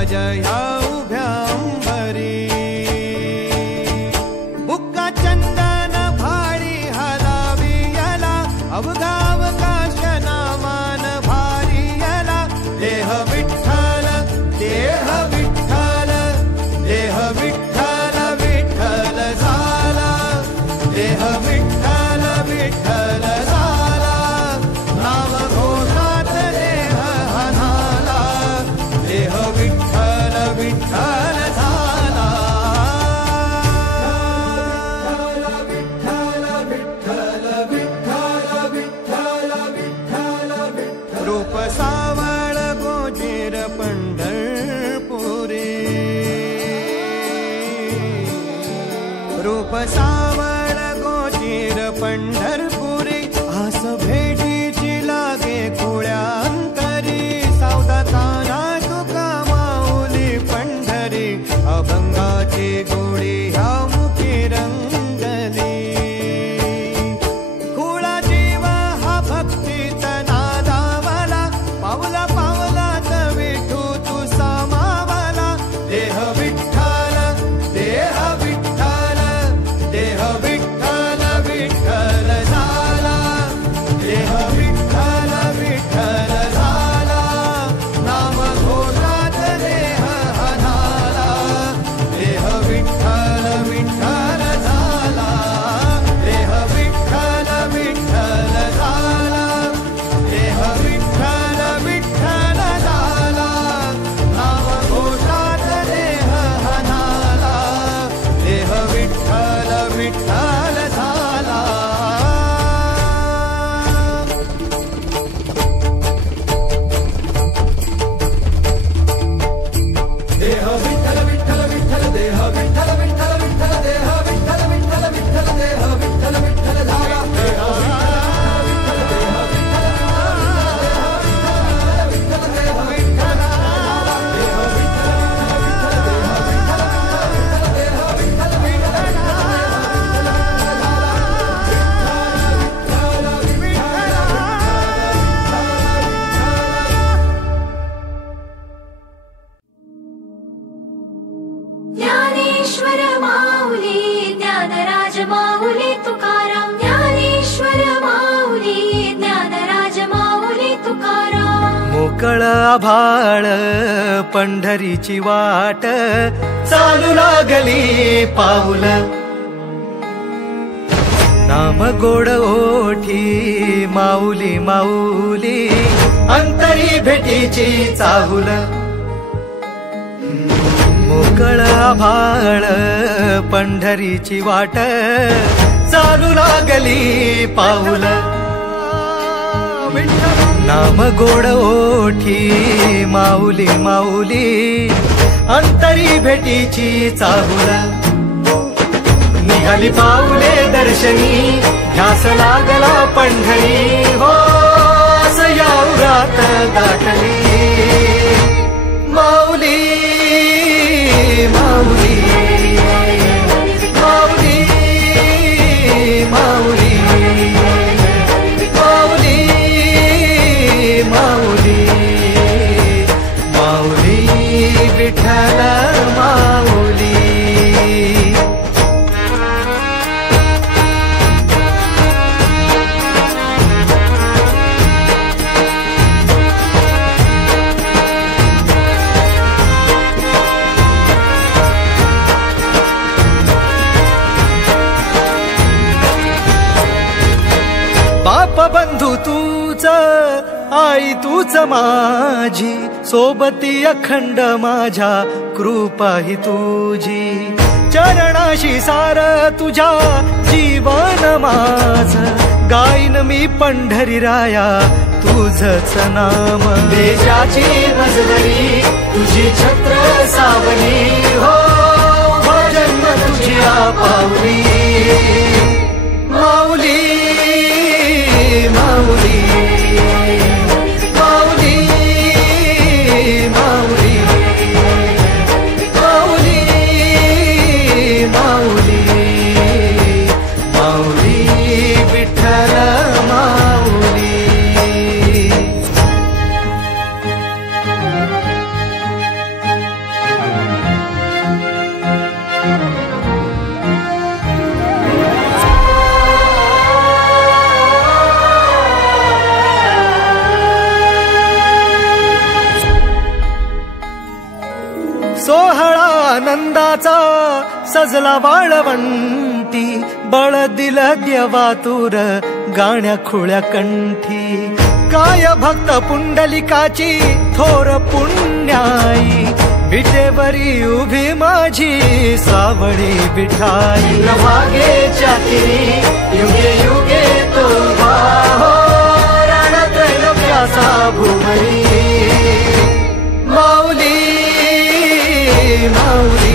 ह्या उभ्या अंबरी बुक्का चंदन भारी हलावी याला अवघा अवकाश नामान भारी याला देह विठ्ठल देह विठ्ठल देह विठ्ठल विठ्ठल झाला देह विठ्ठल विठ्ठल झाला नाम घोषात देह हनाला देह विठ्ठल विठ्ठल झाला विठ्ठल विठ्ठल विठ्ठल विठ्ठल विठ्ठल विठ्ठल रूप सावळ गोचर पंढरपुरी रूप सावळ गोचर पंढरपुरी आस भेटीची लागे खुळ्या अंतरी सावधा ताना तुका माऊली पंढरी अभंगाची गोळी ह्या मुखी रंगली खुळा जीव हा भक्तीत नादावला पावला पावलात विठू तू सामावला देह विठ्ठल देह विठ्ठल देह विठ्ठल विठ्ठल झाला देह विठ्ठल विठ्ठल झाला नाम घोषात देह हनाला देह विठ्ठल विठ्ठल झाला देह विठ्ठल विठ्ठल झाला देह विठ्ठल विठ्ठल झाला नाम घोषात देह हनाला देह विठ्ठल विठ्ठल झाला देह विठ्ठल विठ्ठल विठ्ठल देह विठ्ठल विठ्ठल विठ्ठल देह विठ्ठल विठ्ठल विठ्ठल देह विठ्ठल विठ्ठल झाला देह विठ्ठल देह विठ्ठल विठ्ठल देह विठ्ठल देह विठ्ठल ज्ञानेश्वर माऊली ज्ञानराज माऊली तुकाराम ज्ञानेश्वर माऊली ज्ञानराज माऊली तुकाराम मोकळ आभाळ पंढरीची वाट चालू लागली पाऊल नाम गोड ओठी माऊली माऊली अंतरी भेटीची चाहुल मोकळ आभाळ पंढरीची वाट चालू लागली पाऊल नाम गोड ओठी माऊली माऊली अंतरी भेटीची चाहुल निघाली पाऊले दर्शनी ध्यास लागला पंढरी हो सयाउरात दाटली माऊली माऊली माऊली माऊली माऊली माऊली माऊली विठ्ठल माऊली बाप बंधू तूच आई तूच माझी सोबती अखंड माझ्या कृपा ही तुझी चरणाशी सार तुझ्या जीवन माझ गाईन मी पंढरी राया तुझच नाम देशाची मजदरी तुझी छत्र सावली हो भजन तुझी पावली माऊली माऊली माऊली माऊली माऊली माऊली माऊली विठ्ठल माऊली सोहळा आनंदाचा सजला वाळवंटी, बळ दिलं देवातूर गाण्या खुळ्या कंठी. काय भक्त पुंडलिकाची थोर पुण्याई, विटेवरी उभी माझी सावळी विठाई. भागेच्या तिरी युगे युगे तो उभा हो, रणत्रैलोक्याचा भुवई. माऊली माऊली